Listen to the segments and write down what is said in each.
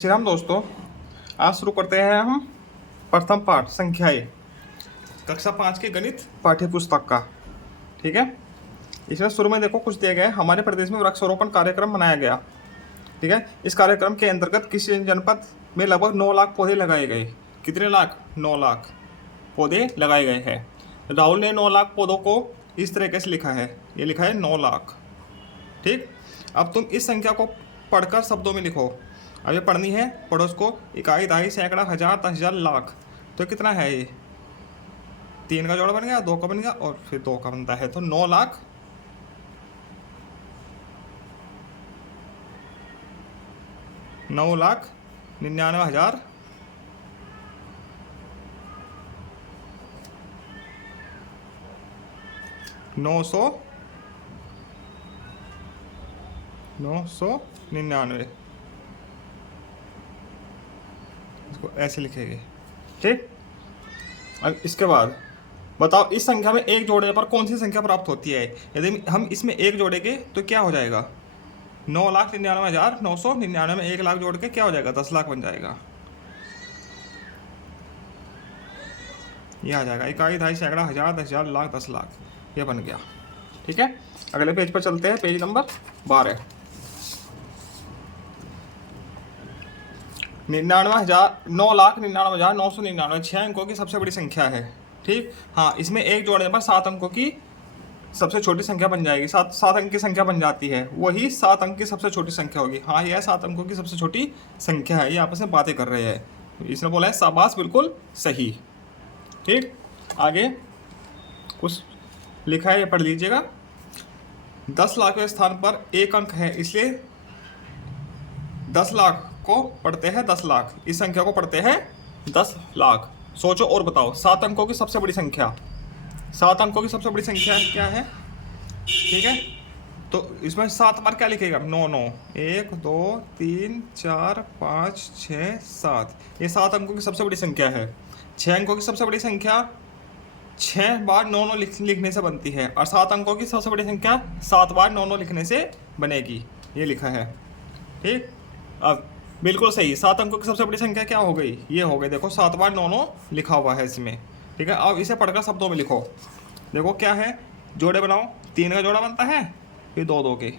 श्री राम दोस्तों, आज शुरू करते हैं हम प्रथम पाठ संख्याएं कक्षा 5 के गणित पाठ्य पुस्तक का। ठीक है, इसमें शुरू में देखो कुछ दिया गया है। हमारे प्रदेश में वृक्षारोपण कार्यक्रम मनाया गया। ठीक है, इस कार्यक्रम के अंतर्गत किसी जनपद में लगभग 9 लाख पौधे लगाए गए। कितने लाख? 9 लाख पौधे लगाए गए हैं। राहुल ने 9 लाख पौधों को इस तरीके से लिखा है, ये लिखा है 9 लाख। ठीक, अब तुम इस संख्या को पढ़कर शब्दों में लिखो। अब ये पढ़नी है, पढ़ो उसको। इकाई, दहाई, सैकड़ा, हजार, 10,000, लाख। तो कितना है ये? 3 का जोड़ा बन गया, 2 का बन गया और फिर 2 का बनता है, तो 9 लाख 9,99,900 999। इसको ऐसे लिखेंगे। ठीक, अब इसके बाद बताओ इस संख्या में एक जोड़ने पर कौन सी संख्या प्राप्त होती है। यदि हम इसमें एक जोड़ेंगे तो क्या हो जाएगा? 9,99,999 में 1 लाख जोड़ के क्या हो जाएगा? 10 लाख बन जाएगा। ये आ जाएगा इकाई, दहाई, सैकड़ा, हजार, 10,000, लाख, 10 लाख, ये बन गया। ठीक है, अगले पेज पर चलते हैं, पेज नंबर 12। 9,99,999 6 अंकों की सबसे बड़ी संख्या है। ठीक, हाँ, इसमें एक जोड़ने पर 7 अंकों की सबसे छोटी संख्या बन जाएगी। 7 अंक की संख्या बन जाती है, वही 7 अंक की सबसे छोटी संख्या होगी। हाँ, यह 7 अंकों की सबसे छोटी संख्या है। ये आपस में बातें कर रहे हैं। इसने बोला है शाबाश, बिल्कुल सही। ठीक, आगे कुछ लिखा है, ये पढ़ लीजिएगा। 10 लाख के स्थान पर 1 अंक है, इसलिए 10 लाख को पढ़ते हैं 10 लाख, इस संख्या को पढ़ते हैं 10 लाख। सोचो और बताओ, 7 अंकों की सबसे बड़ी संख्या, 7 अंकों की सबसे बड़ी संख्या क्या है? ठीक है, तो इसमें 7 बार क्या लिखेगा? 9 9, 1 2 3 4 5 6 7, ये 7 अंकों की सबसे बड़ी संख्या है। 6 अंकों की सबसे बड़ी संख्या 6 बार 9 9 लिखने से बनती है, और 7 अंकों की सबसे बड़ी संख्या 7 बार 9 9 लिखने से बनेगी। ये लिखा है। ठीक, अब बिल्कुल सही, 7 अंकों की सबसे बड़ी संख्या क्या हो गई? ये हो गई, देखो 7 बार 9 9 लिखा हुआ है इसमें। ठीक है, अब इसे पढ़कर शब्दों में लिखो। देखो क्या है, जोड़े बनाओ। 3 का जोड़ा बनता है, फिर 2 2 के,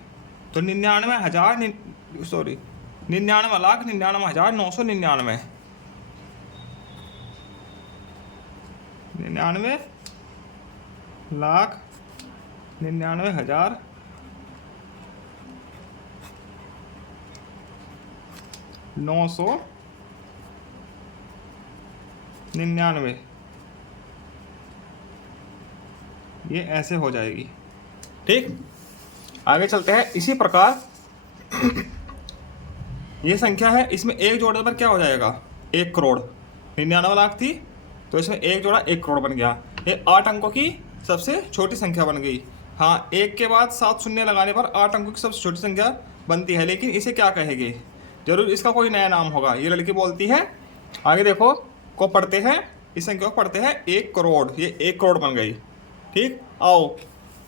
तो 99,99,999,999। 99,99,99,999। ये ऐसे हो जाएगी। ठीक, आगे चलते हैं। इसी प्रकार ये संख्या है, इसमें एक जोड़ने पर क्या हो जाएगा? 1 करोड़। 99 लाख थी, तो इसमें एक जोड़ा 1 करोड़ बन गया। ये 8 अंकों की सबसे छोटी संख्या बन गई। हाँ, 1 के बाद 7 शून्य लगाने पर 8 अंकों की सबसे छोटी संख्या बनती है, लेकिन इसे क्या कहेंगे? जरूर इसका कोई नया नाम होगा। ये लड़की बोलती है, आगे देखो, को पढ़ते हैं, इस संख्या को पढ़ते हैं 1 करोड़। ये 1 करोड़ बन गई। ठीक, आओ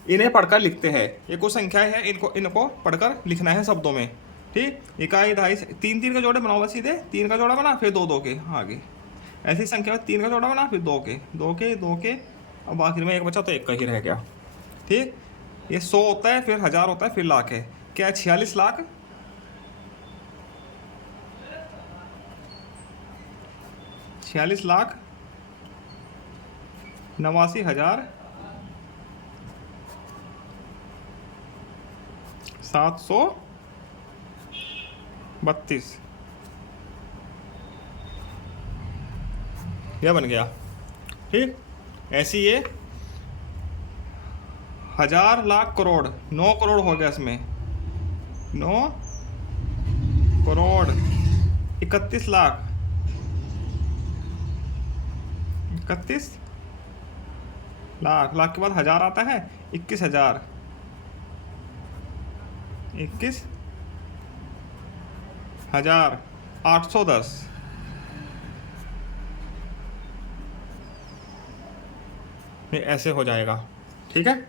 इन्हें पढ़कर लिखते हैं। ये कुछ संख्याएं हैं, इनको पढ़कर लिखना है शब्दों में। ठीक, इकाई, दहाई, 3 3 का जोड़े बनाओ बस सीधे। 3 का जोड़ा बना, फिर 2 2 के, आगे ऐसी संख्या में 3 का जोड़ा बना, फिर 2 के 2 के 2 के, अब आखिर में एक बचा तो 1 का ही रह गया। ठीक, ये 100 होता है, फिर 1000 होता है, फिर लाख है। क्या है? 46 लाख 89,89,732। यह बन गया। ठीक, ऐसी ये 1000 लाख करोड़, 9 करोड़ हो गया इसमें। 9 करोड़ 31 लाख 31 लाख, लाख के बाद 1000 आता है, 21,000, 21,810। ये ऐसे हो जाएगा। ठीक है,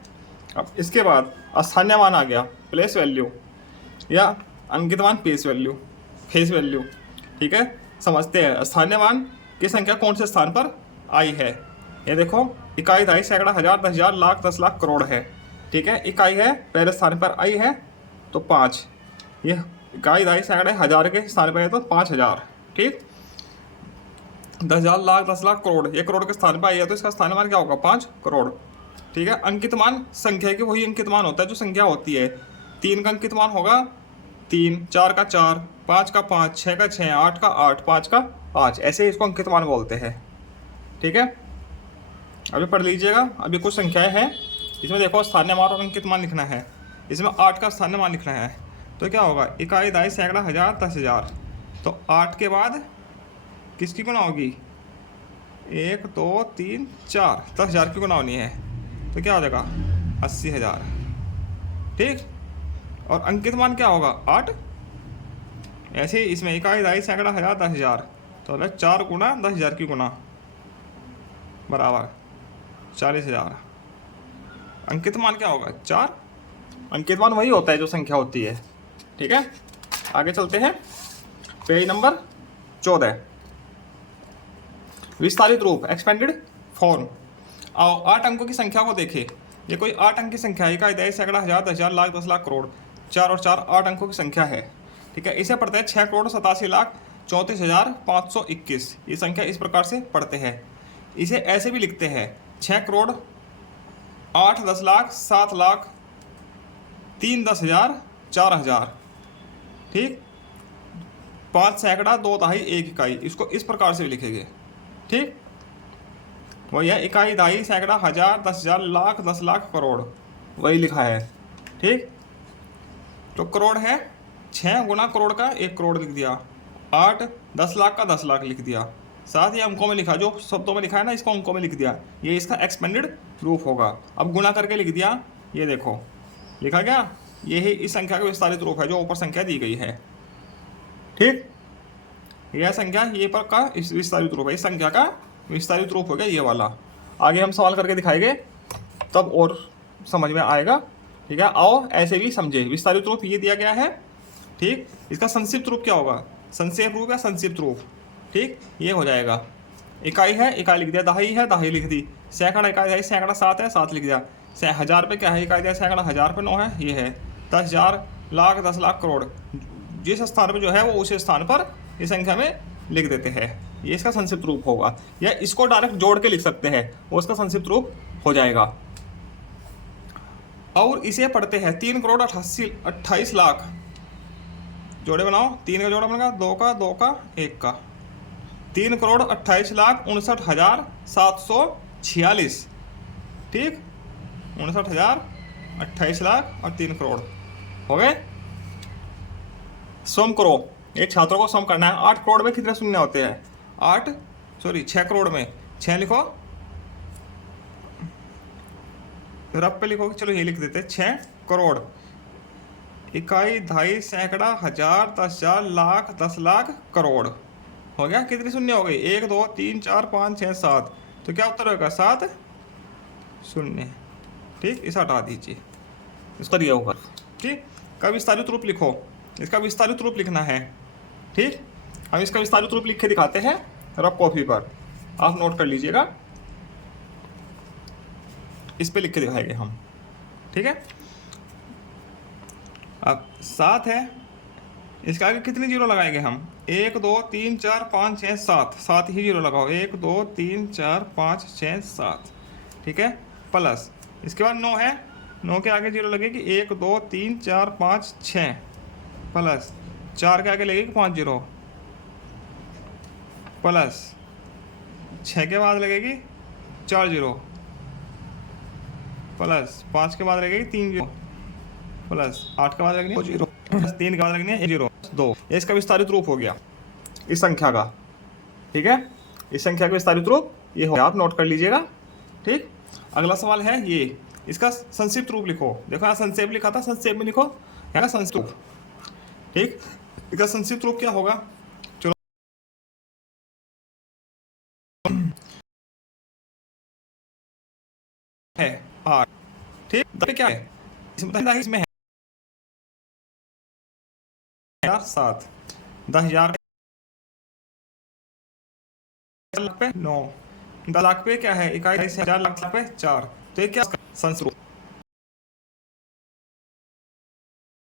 अब इसके बाद स्थानीय मान आ गया, प्लेस वैल्यू या अंकित मान फेस वैल्यू। ठीक है, समझते हैं। स्थानीय मान की संख्या कौन से स्थान पर आई है। ये देखो, इकाई, दहाई, सैकड़ा, हजार, 10,000, लाख, 10 लाख, करोड़ है। ठीक है, इकाई है, पहले स्थान पर आई है तो 5। ये इकाई, दहाई, सैकड़े, हजार के स्थान पर है तो 5,000। ठीक, 10,000, लाख, 10 लाख, करोड़, ये करोड़ के स्थान पर आई है तो इसका स्थानीय मान क्या होगा, 5 करोड़। ठीक है, अंकित मान संख्या की वही अंकित मान होता है जो संख्या होती है। 3 का अंकित मान होगा 3, 4 का 4, 5 का 5, 6 का 6, 8 का 8, 5 का 5, ऐसे इसको अंकित मान बोलते हैं। ठीक है, अभी पढ़ लीजिएगा। अभी कुछ संख्याएं हैं, इसमें देखो स्थानीय मान और अंकित मान लिखना है। इसमें 8 का स्थानीय मान लिखना है तो क्या होगा, इकाई, दहाई, सैकड़ा, हजार, 10,000। तो 8 के बाद किसकी गुणा होगी, 1 2 3 4, 10,000 की गुणा होनी है तो क्या हो जाएगा, 80,000। ठीक, और अंकित मान क्या होगा, 8। ऐसे ही इसमें इकाई, दहाई, सैकड़ा, हजार, 10,000, तो 4 गुणा 10,000 की गुणा बराबर 40,000। अंकित मान क्या होगा, 4। अंकित मान वही होता है जो संख्या होती है। ठीक है, आगे चलते हैं। पेज नंबर 14, विस्तारित रूप, एक्सपेंडेड फॉर्म। आओ 8 अंकों की संख्या को देखें। ये कोई 8 अंक की संख्या है, इकाई, दहाई, सैकड़ा, हजार, 10,000, लाख, 10 लाख, करोड़। 4 और 4 8 अंकों की संख्या है। ठीक है, इसे पढ़ते हैं 6 करोड़ 87 लाख 34,521। ये संख्या इस प्रकार से पढ़ते हैं। इसे ऐसे भी लिखते हैं 6 करोड़ 8 10 लाख 7 लाख 3 10,000 4,000। ठीक, 5 सैकड़ा 2 दहाई 1 इकाई, इसको इस प्रकार से भी लिखेंगे। ठीक, वही है, इकाई, दहाई, सैकड़ा, हजार, 10,000, लाख, 10 लाख, करोड़, वही लिखा है। ठीक, तो करोड़ है, 6 गुना करोड़ का 1 करोड़ लिख दिया, 8 10 लाख का 10 लाख लिख दिया, साथ ही अंकों में लिखा, जो शब्दों में लिखा है ना इसको अंकों में लिख दिया। ये इसका एक्सपेंडेड रूप होगा। अब गुणा करके लिख दिया, ये देखो लिखा गया, यही इस संख्या का विस्तारित रूप है जो ऊपर संख्या दी गई है। ठीक, यह संख्या ये पर का इस विस्तारित रूप है, इस संख्या का विस्तारित रूप हो गया ये वाला। आगे हम सवाल करके दिखाएंगे तब और समझ में आएगा। ठीक है, आओ ऐसे भी समझे। विस्तारित रूप ये दिया गया है। ठीक, इसका संक्षिप्त रूप क्या होगा, संक्षेप रूप या संक्षिप्त रूप। ठीक, ये हो जाएगा, इकाई है, इकाई लिख दिया, दहाई है, दहाई लिख दी, सैकड़ा, इकाई, दहाई, सैकड़ा 7 है, 7 लिख दिया, हजार पे क्या है, इकाई, दहाई, सैकड़ा, हजार पे 9 है, ये है 10,000, लाख, 10 लाख, करोड़। जिस स्थान पर जो है वो उसी स्थान पर इस संख्या में लिख देते हैं। ये इसका संक्षिप्त रूप होगा, या इसको डायरेक्ट जोड़ के लिख सकते हैं, वो इसका संक्षिप्त रूप हो जाएगा। और इसे पढ़ते हैं 3 करोड़ 28 लाख, जोड़े बनाओ, 3 का जोड़ा बनेगा 2 का 2 का 1 का, 3 करोड़ 28 लाख 59,746। ठीक, 59,000, 28 लाख और 3 करोड़ हो गए। सम करो, एक छात्रों को सम करना है। 8 करोड़ में कितने शून्य होते हैं, 6 करोड़ में 6 लिखो, रफ पे लिखोगे, चलो ये लिख देते हैं 6 करोड़, इकाई, दहाई, सैकड़ा, हजार, 10,000, लाख, 10 लाख, करोड़। हो गया, कितनी शून्य हो गई, 1 2 3 4 5 6 7, तो क्या उत्तर होगा, 7 शून्य। ठीक, इसे हटा दीजिए, इसका दिया होगा। ठीक, का विस्तारित रूप लिखो, इसका विस्तारित रूप लिखना है। ठीक, हम इसका विस्तारित रूप लिख के दिखाते हैं रफ कॉपी पर, आप नोट कर लीजिएगा, इस पे लिख के दिखाएंगे हम। ठीक है, अब 7 है, इसके आगे कितनी जीरो लगाएंगे हम, 1 2 3 4 5 6 7, 7 ही जीरो लगाओ, 1 2 3 4 5 6 7। ठीक है, प्लस इसके बाद 9 है, 9 के आगे जीरो लगेगी, 1 2 3 4 5 6, प्लस 4 के आगे लगेगी 5 जीरो, प्लस 6 के बाद लगेगी 4 जीरो, प्लस 5 के बाद लगेगी 3 जीरो, प्लस 8 के बाद लगनी है 2 जीरो, प्लस 3 के बाद लगनी है 1 जीरो 2। ये इसका विस्तारित रूप हो गया इस संख्या का। ठीक है, इस संख्या का विस्तारित रूप ये हो गया, आप नोट कर लीजिएगा। ठीक, अगला सवाल है ये, इसका संक्षिप्त रूप लिखो। देखो यहाँ संक्षेप लिखा था, संक्षेप में लिखो यहाँ संक्षिप्त रूप। ठीक, इसका संक्षिप्त रूप क्या होगा, चलो है 8। ठीक, क्या है इसमें है 7, 10,000 लाख पे 9, 10 लाख पे क्या है 21, 4 लाख पे 4। तो ये क्या संस्रूप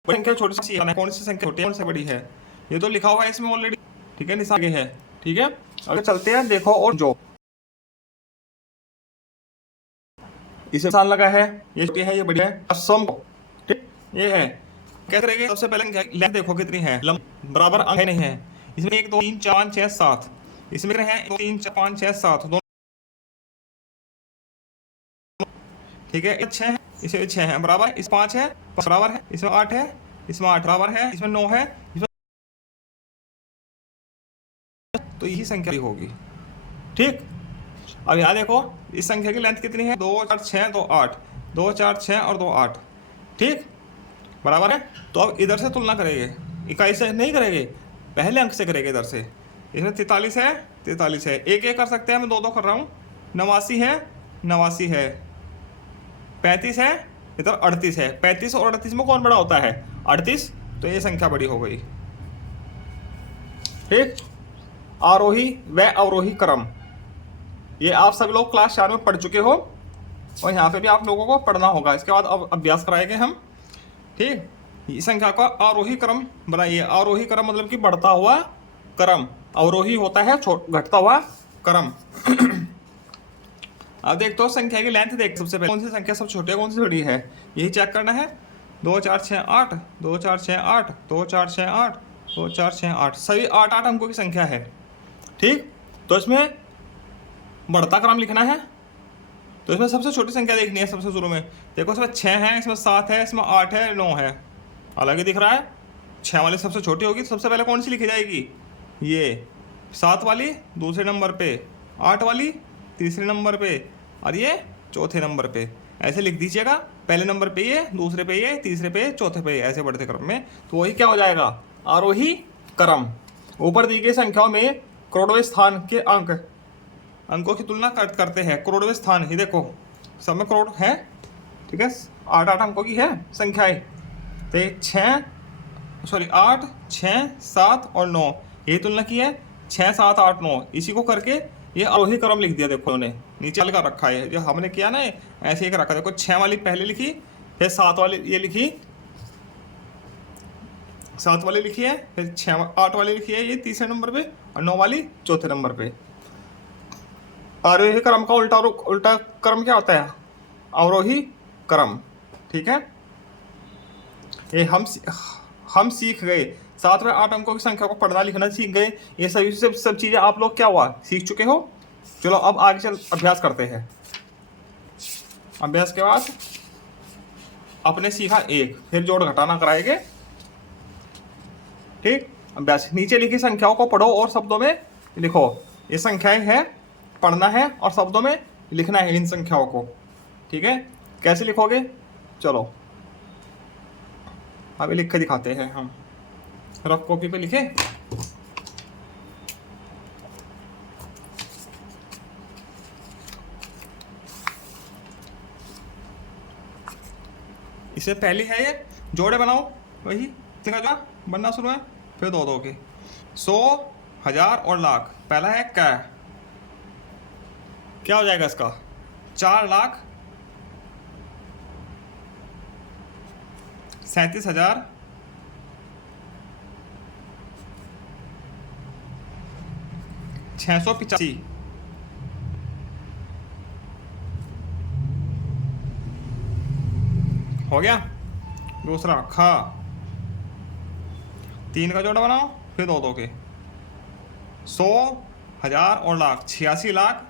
संख्या छोटी सी है, कौन सी संख्या छोटी है कौन सी बड़ी है, ये तो लिखा हुआ है इसमें ऑलरेडी, ठीक है, निशान आगे है, ठीक है। अगर चलते हैं देखो, और जो इसे निशान लगा है, ये छोटी है ये बड़ी है, सम को ठीक ये है, क्या करेंगे सबसे पहले लेंथ देखो कितनी है, लंब बराबर अंक है नहीं है, इसमें 1 2 3 4 5 6 7, इसमें है 1 2 3 4 5 6 7 दोनों, ठीक है, 6 है, इसे 6 है बराबर, इस 5 है बराबर है, इसमें 8 है, इसमें 8 बराबर है, इसमें 9 है, इसमें तो यही संख्या होगी, ठीक। अब यहाँ देखो इस संख्या की लेंथ कितनी है, 2 4 6 2 8, 2 4 6 और 2 8, ठीक बराबर है। तो अब इधर से तुलना करेंगे, इकाई से नहीं करेंगे, पहले अंक से करेंगे इधर से। इसमें 43 है, 43 है, एक एक कर सकते हैं, मैं 2 2 कर रहा हूँ। 89 है, 89 है, 35 है, इधर 38 है। 35 और 38 में कौन बड़ा होता है, 38, तो ये संख्या बड़ी हो गई, ठीक। आरोही व अवरोही क्रम, ये आप सब लोग क्लास 4 में पढ़ चुके हो, और यहाँ पे भी आप लोगों को पढ़ना होगा। इसके बाद अब अभ्यास कराएंगे हम, ठीक। इस संख्या का आरोही क्रम बनाइए। आरोही क्रम मतलब कि बढ़ता हुआ क्रम, अवरोही होता है घटता हुआ क्रम। अब देख तो संख्या की लेंथ देख, सबसे पहले कौन सी संख्या सबसे छोटी है कौन सी बड़ी है, यही चेक करना है। 2 4 6 8, 2 4 6 8, 2 4 6 8, 2 4 6 8, सभी 8 8 अंकों की संख्या है, ठीक। तो इसमें बढ़ता क्रम लिखना है, तो इसमें सबसे छोटी संख्या देखनी है सबसे शुरू में। देखो इसमें 6 है, इसमें 7 है, इसमें 8 है, 9 है, अलग ही दिख रहा है। 6 वाली सबसे छोटी होगी, तो सबसे पहले कौन सी लिखी जाएगी, ये 7 वाली दूसरे नंबर पे, 8 वाली तीसरे नंबर पे, और ये चौथे नंबर पे। ऐसे लिख दीजिएगा, पहले नंबर पे ये, दूसरे पे ये, तीसरे पे, चौथे पे, ऐसे बढ़ते क्रम में। तो वही क्या हो जाएगा, आरोही क्रम। ऊपर दी गई संख्याओं में करोड़वें स्थान के अंकों की तुलना करते हैं। करोड़वें स्थान, ये देखो सब में करोड़ है, ठीक है, 8 8 अंकों की है संख्याएं। तो 8 6 7 और 9 ये तुलना की है, 6 7 8 9, इसी को करके ये आरोही क्रम लिख दिया। देखो उन्होंने नीचे लगा रखा है, जो हमने किया ना ऐसे ही रखा। देखो 6 वाली पहले लिखी, फिर 7 वाली ये लिखी, 7 वाली लिखी है, फिर 8 वाली लिखी है ये तीसरे नंबर पे, और 9 वाली चौथे नंबर पे। आरोही क्रम का उल्टा क्रम क्या होता है, अवरोही क्रम, ठीक है। ये हम सीख गए, 7 व 8 अंकों की संख्या को पढ़ना लिखना सीख गए। ये सभी सब चीज़ें आप लोग क्या हुआ सीख चुके हो। चलो अब आगे चल अभ्यास करते हैं। अभ्यास के बाद आपने सीखा 1, फिर जोड़ घटाना कराएंगे, ठीक। अभ्यास, नीचे लिखी संख्याओं को पढ़ो और शब्दों में लिखो। ये संख्याएं हैं, पढ़ना है और शब्दों में लिखना है इन संख्याओं को, ठीक है। कैसे लिखोगे, चलो अभी लिख के दिखाते हैं हम। रफ कॉपी पे लिखे, इससे पहली है ये, जोड़े बनाओ, वही जो बनना शुरू है, फिर 2 2 के 100 1000 और लाख। पहला है क्या हो जाएगा इसका, 4 लाख 37,000 685 हो गया। दूसरा 3 का जोड़ा बनाओ, फिर 2 2 के 100 1000 और लाख, 86 लाख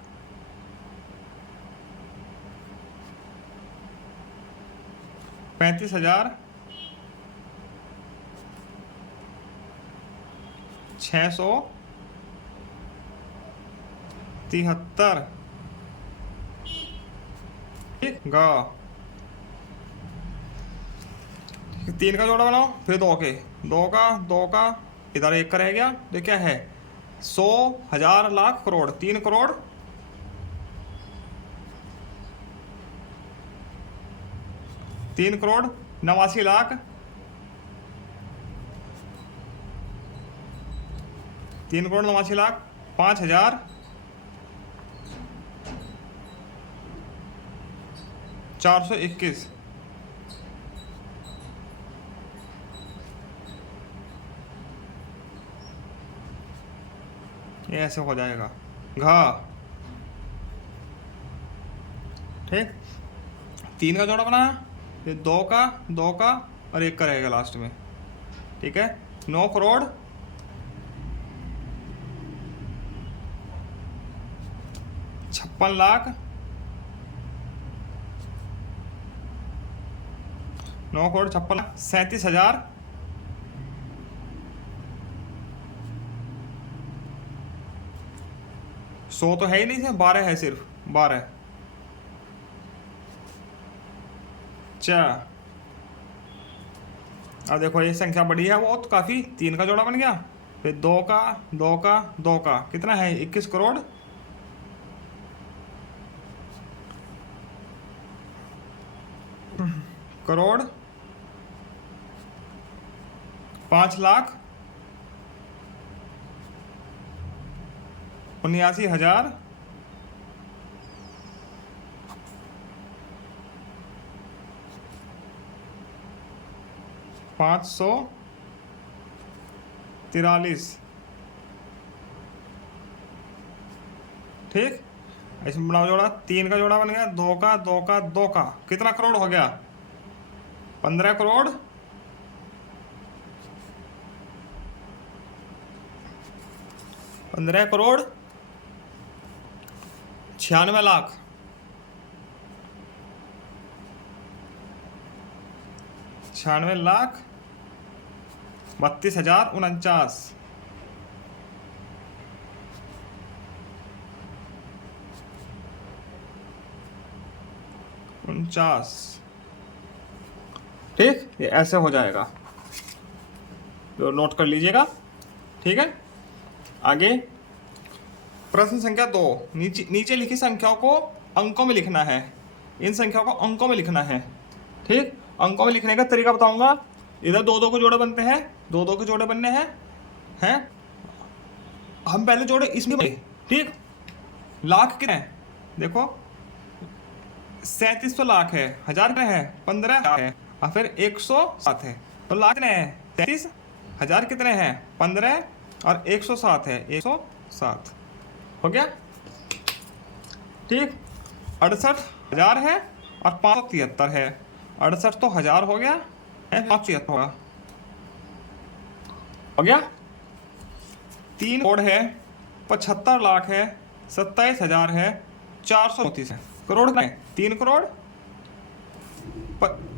35,000 673, ठीक गा। 3 का जोड़ा बनाओ, फिर 2 के 2 का इधर 1 का रह गया, तो क्या है 100 1000 लाख करोड़, 3 करोड़ 89 लाख 3 करोड़ 89 लाख 5,000 421, ये ऐसे हो जाएगा घा। ठीक, 3 का जोड़ा बनाया, फिर 2 का और 1 का रहेगा लास्ट में। ठीक है, 9 करोड़ 56 लाख 9 करोड़ 56 लाख 37,000 100 तो है ही नहीं, सिर्फ 12 है, सिर्फ 12। अच्छा, अब देखो ये संख्या बड़ी है वो तो काफ़ी, 3 का जोड़ा बन गया, फिर 2 का 2 का 2 का, कितना है 21 करोड़ 5 लाख 79,000 543। ठीक, इसमें बनाओ जोड़ा, 3 का जोड़ा बन गया, 2 का 2 का 2 का, कितना करोड़ हो गया 15 करोड़ 96 लाख 32,049। ठीक, ये ऐसे हो जाएगा, तो नोट कर लीजिएगा। ठीक है, आगे प्रश्न संख्या 2, नीचे लिखी संख्याओं को अंकों में लिखना है। इन संख्याओं को अंकों में लिखना है। ठीक, अंकों में लिखने का तरीका बताऊंगा। इधर 2-2 के जोड़े बनते हैं, 2-2 के जोड़े बनने हैं। हम पहले जोड़े इसमें बने। ठीक, लाख कितने हैं देखो, 3700 लाख है, हजार कितने हैं 15 है, और फिर 107 है, तो लाख कितने हैं 33, हजार कितने हैं 15 और 107 है 107, हो गया। ठीक, 68,000 है और 573 है, 68 तो 1000 हो गया, 573 होगा, हो गया। 3 करोड़ है, 75 लाख है, 27,000 है, 434 है, करोड़ कितने 3 करोड़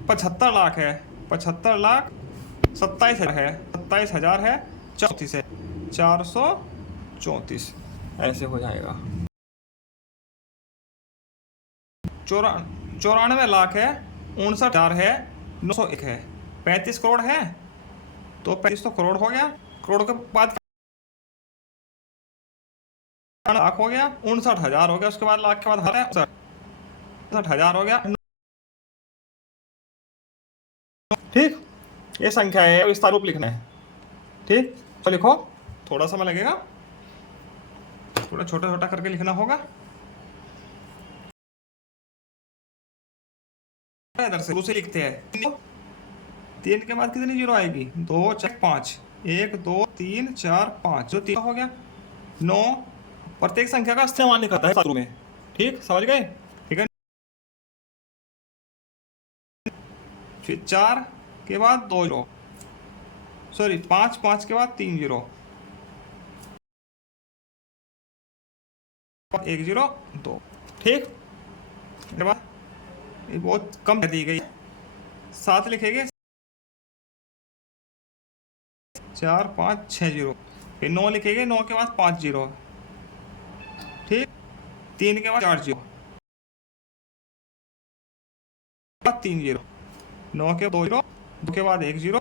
75 लाख है, 75 लाख 27,000 है, 27,000 है, 34 है, 434, ऐसे हो जाएगा। 94 लाख है, 59,000 है, 901 है, 35 करोड़ है, तो 35 तो करोड़ हो गया, करोड़ के बाद लाख हो गया, 59,000 हो गया, उसके बाद लाख के बाद 59,000 हो गया। ठीक, ये संख्या है, विस्तार रूप लिखना है। ठीक, तो लिखो, थोड़ा समय लगेगा, थोड़ा छोटा छोटा करके लिखना होगा। इधर से दूसरे लिखते हैं, 3 के बाद कितनी जीरो आएगी 2 4 5, 1 2 3 4 5, जो 3 हो गया 9। प्रत्येक संख्या का इस्तेमाल निकलता है विस्तार में। ठीक, समझ गए। ठीक है, फिर 4 के बाद 2 जीरो, सॉरी 5 के बाद 3 जीरो, 1 0 2। ठीक, के बाद ये बहुत कम दी गई, 7 लिखेंगे, 4 5 6 जीरो, फिर 9 लिखेंगे, 9 के बाद 5 जीरो। ठीक, 3 के बाद 4 जीरो, 3 जीरो, 9 के 2 जीरो, 2 के बाद 1 जीरो।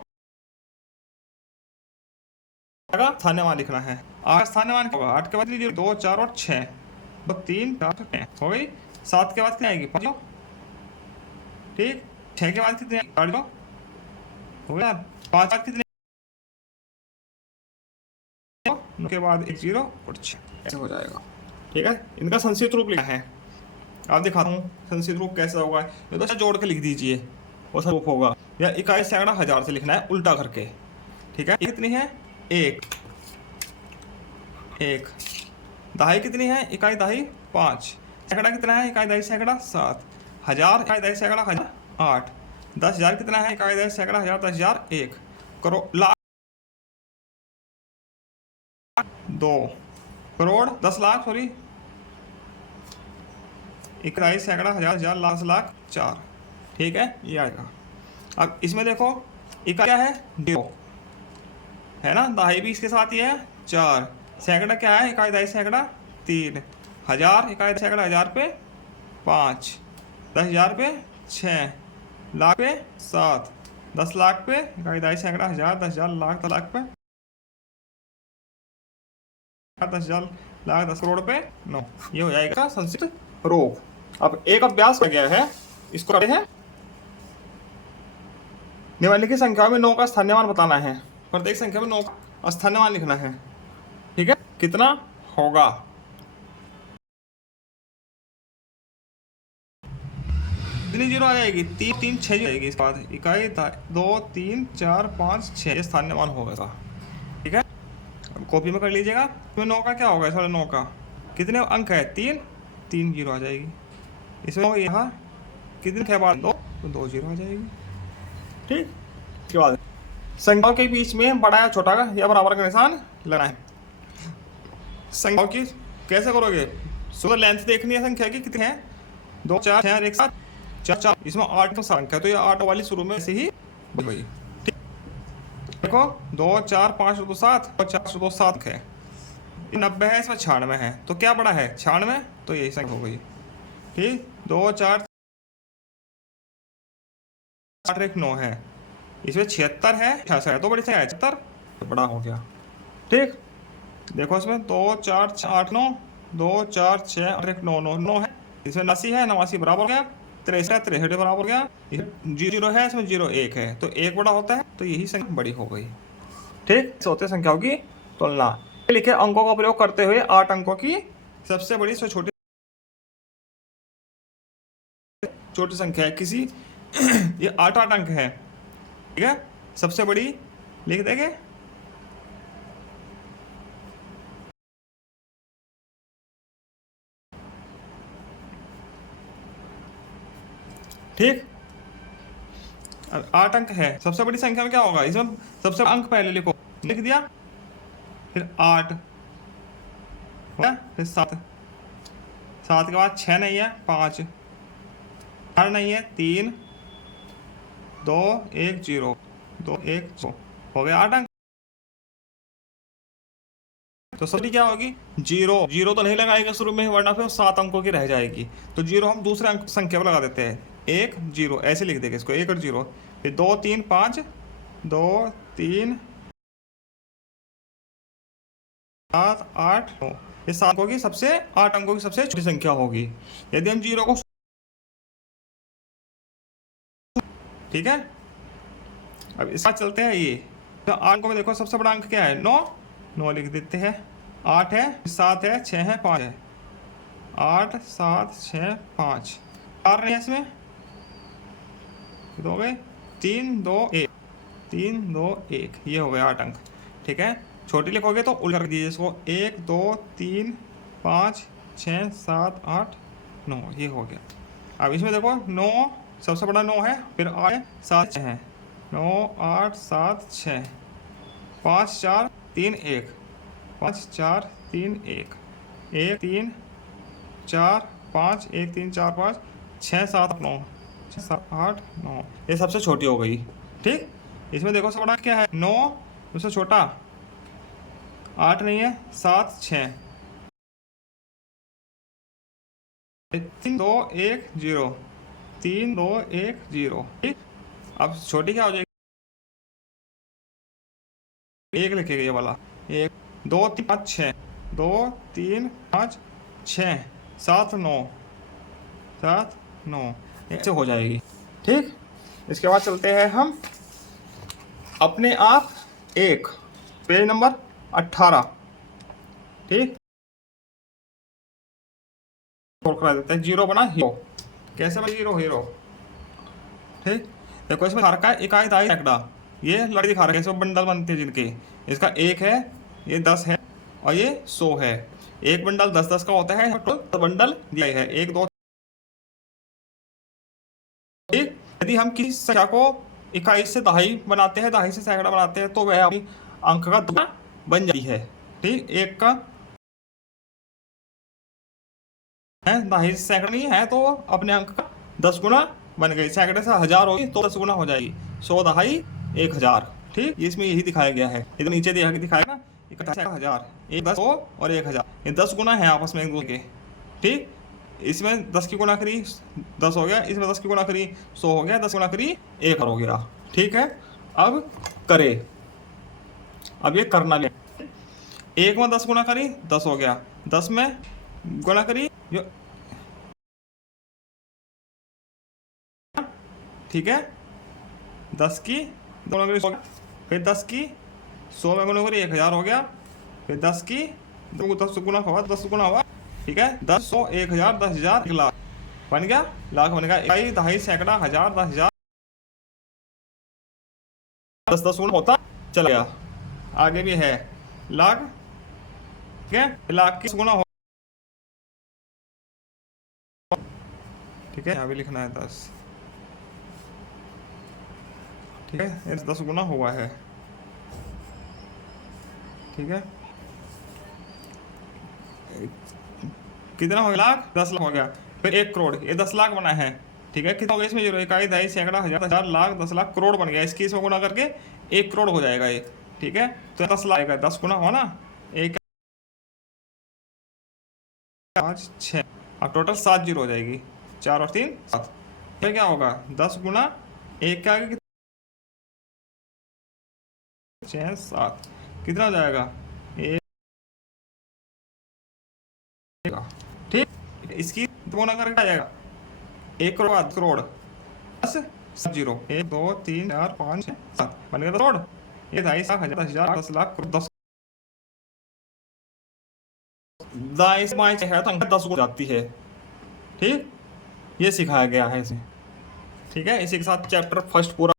स्थानीय मान लिखना है, 8 स्थानीय मान होगा, 8 के बाद 2 4 और 6, 2 3 4 6 हो गई। 7 के बाद कितनी आएगी 5। ठीक, 6 के बाद कितनी 8 हो गया, 5 के बाद कितनी, 9 के बाद 1 0 और 6, ऐसे हो जाएगा। ठीक है, इनका संक्षिप्त रूप लिखना है। आप दिखाता हूँ संस्कृत रूप कैसा होगा। ये तो जोड़ के लिख दीजिए वो सब रूप होगा। या इकाई सैकड़ा हजार से लिखना है उल्टा करके, ठीक है। कितनी है? एक। एक दहाई कितनी है? इकाई दहाई 5। सैकड़ा कितना है? इकाई दहाई सैकड़ा 7। हजार इकाई दहाई सैकड़ा 1008। 10,000 कितना है? इकाई दहाई सैकड़ा 1000 10,000 1। करो लाख 2 करोड़ 10 लाख सॉरी इकाई सैकड़ा हजार हजार लाख लाख 4, ठीक है ये आएगा। अब इसमें देखो इकाई क्या है? 0 है ना, दहाई भी इसके साथ ही है 4। सैकड़ा क्या है? इकाई दहाई सैकड़ा 3। हजार इकाई सैकड़ा हजार पे 5। 10,000 पे 6। लाख पे 7। 10 लाख पे इकाई दहाई सैकड़ा हजार 10,000 लाख 10 लाख पे 10,000 लाख 10 करोड़ पे 9। ये हो जाएगा संस्कृत रूप। अब एक अभ्यास कर गया है, इसको करते हैं। निम्नलिखित संख्याओं में 9 का स्थान्यमान बताना है। प्रत्येक संख्या में 9 का स्थान्यमान लिखना है, ठीक है। कितना होगा? कितनी जीरो आ जाएगी? 3 3 6 जाएगी। इसके बाद इकाई 2 3 4 5 6 स्थान्यमान होगा इसका, ठीक है। अब कॉपी में कर लीजिएगा। इसमें 9 का क्या होगा? इसमें 9 का कितने अंक है? 3 3 जीरो आ जाएगी। इसमें यहाँ कितने के बाद 2 तो 2 जीरो आ जाएगी, ठीक। इसके बाद संख्याओं के बीच में बड़ा या छोटा या बराबर का निशान लेना है। संख्याओं की कैसे करोगे? सुबह लेंथ देखनी है संख्या की कितनी है? 2 4 6 1 7 4 4। इसमें 8 संख्या तो ये 8 वाली शुरू में से ही गई, ठीक। देखो 2 4 5 2 7 और 4 2 7 है। 90 है, इसमें 96 है, तो क्या बड़ा है? 96, तो यही संख्या हो गई, ठीक। 2 4 8 1 9 है, इसमें 76 है 66 है, तो बड़ी संख्या है 76, तो बड़ा हो गया, ठीक। देखो इसमें 2 4 8 9 2 4 6 8 1 9 9 9 है, इसमें 89 है, 89 बराबर हो गया 63 63 बराबर हो गया। 0 है, इसमें 0 1 है, तो 1 बड़ा होता है, तो यही संख्या बड़ी हो गई, ठीक। होते संख्याओं की तुलना। लिखे अंकों का प्रयोग करते हुए 8 अंकों की सबसे बड़ी से छोटी छोटी संख्या है किसी ये 8 8 अंक है, ठीक है। सबसे बड़ी लिख देंगे, ठीक। अब 8 अंक है, सबसे बड़ी संख्या में क्या होगा? इसमें सबसे अंक पहले लिखो, लिख दिया, फिर 8, फिर 7, 7 के बाद 6 नहीं है 5, 4 नहीं है 3 2 1 0 2 1 0 हो गया 8 अंक। तो सबसे क्या होगी? 0 0 तो नहीं लगाएगा शुरू में, वरना फिर 7 अंकों की रह जाएगी, तो 0 हम दूसरे अंक संख्या पर लगा देते हैं, 1 0 ऐसे लिख देंगे इसको, 1 और 0। फिर 2 3 5 2 3 7 8 9, ये 7 अंकों की सबसे 8 अंकों की सबसे छोटी संख्या होगी। यदि हम 0 को, ठीक है। अब इसका चलते हैं ये, तो 8 अंकों में देखो सबसे बड़ा अंक क्या है? 9 9 लिख देते हैं। 8 है 7 है 6 है 5 है, 8 7 6 5, 4 नहीं है इसमें, हो गए 3 2 1 3 2 1, ये हो गए 8 अंक, ठीक है। छोटी लिखोगे तो उल्टा कर दीजिए इसको, 1 2 3 5 6 7 8 9, ये हो गया। अब इसमें देखो 9 सबसे बड़ा 9 है, फिर 8 7 6 है, 9 8 7 6 5 4 3 1 5 4 3 1 1 3 4 5 1 3 4 5 6 7 9 6 7 8 9, ये सबसे छोटी हो गई, ठीक। इसमें देखो सबसे बड़ा क्या है? 9, सबसे छोटा 8 नहीं है 7 6 3 2 1 0 3 2 1 0, ठीक। अब छोटी क्या हो जाएगी? 1 लिखेगा ये वाला, 1 2 3 5 6 2 3 5 6 7 9 7 9, ऐसे हो जाएगी, ठीक। इसके बाद चलते हैं हम अपने आप 1, पेज नंबर 18, ठीक। और करा देते हैं। जीरो बना हीरो, कैसे बना जीरो हीरो, ठीक। देखो इसमें दिखा रखा है इकाई दहाई सैकड़ा, ये लड़ी दिखा रखा है, इसमें बंडल बनते हैं जिनके, इसका एक है, ये 10 है और ये 100 है। एक बंडल 10-10 का होता है, तो बंडल दिया है 1 2 ठीक। यदि हम किसी संख्या को इकाई से दहाई बनाते हैं, दहाई से सैकड़ा बनाते हैं, तो वह अपनी अंक का दुगना बन जाती है, ठीक। एक का है दहाई से सैकड़ा नहीं है तो अपने अंक का 10 गुना बन गई। सैकड़े से 1000 होगी तो 10 गुना हो जाएगी, 100 दहाई 1000, ठीक। इसमें यही दिखाया गया है, इधर नीचे दिखाया ना 1000, 10 और 1000, ये 10 गुना है आपस में एक दूसरे के, ठीक। इसमें 10 की गुना करी 10 हो गया, इसमें 10 की गुना करी 100 हो गया, 10 गुना करी 1 हो गया, ठीक है। अब करे, अब ये करना भी, एक में 10 गुना करी 10 हो गया, 10 में गुना करी जो, ठीक है। 10 की गुना करी 100, फिर 10 की 100 में गुना करी 1000 हो गया, फिर 10 की 10 गुना हुआ 10 गुना हुआ, ठीक है। 10 100 1000 10000 1 लाख बन गया, लाख बन गया। इकाई दहाई सैकड़ा 1000 10000 10 गुना होता चला गया। आगे भी है लाख, ठीक है, लाख की गुना हो, ठीक है, यहाँ भी लिखना है 10, ठीक है, 10 गुना हुआ है, ठीक है। कितना हो गया, लाख 10 लाख हो गया, फिर 1 करोड़, ये 10 लाख बना है, ठीक है। कितना हो गया इसमें जीरो, इकाई दहाई सैकड़ा 1000 लाख 10 लाख करोड़ बन गया, इसकी इसमें गुना करके 1 करोड़ हो जाएगा ये, ठीक है। तो 10 लाख आएगा, 10 गुना हुआ ना 1 5 6, अब टोटल 7 जीरो हो जाएगी, 4 और 3 7, फिर क्या होगा 10 गुना 1 के आगे 6 7, कितना हो जाएगा 1, ठीक। इसकी गुना करके आ जाएगा 1 करोड़ 8 करोड़ 10 7 जीरो, 1 2 3 4 5 6 7 बन गया करोड़। ये 2.5 लाख 1000 10 लाख 10 दाएं से बाएं है तो अंक 10 हो जाती है, ठीक। ये सिखाया गया है इसे, ठीक है। इसी के साथ चैप्टर फर्स्ट पूरा